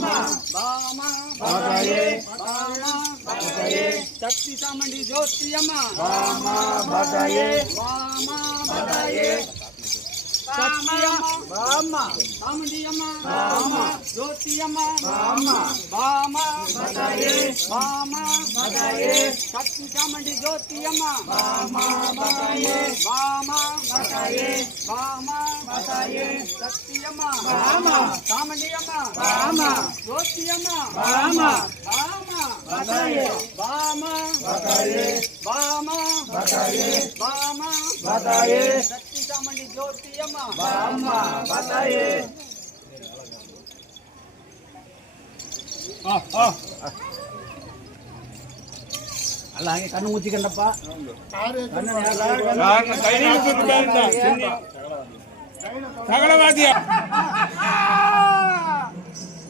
பாமா பதாயே பாமா பதாயே சக்தி சாமுண்டி ஜோதி அம்மா பாமா பதாயே பாமா பதாயே சக்தி அம்மா பாமா சாமுண்டி அம்மா பாமா ஜோதி அம்மா பாமா பாமா பதாயே பாமா பதாயே சக்தி சாமுண்டி ஜோதி அம்மா பாமா பதாயே பாமா பதாயே பாமா பதாயே சக்தி அம்மா பாமா சாமுண்டி அம்மா பாமா ஜோதி அம்மா பாமா பாமா பதாயே பாமா பதாயே பாமா பதாயே பாமா பதாயே சக்தி சாமுண்டி ஜோதி அம்மா பாமா பதாயே அல்ல அங்கே கண்ணு ஊத்திக்கண்டப்பா சகலவாதியா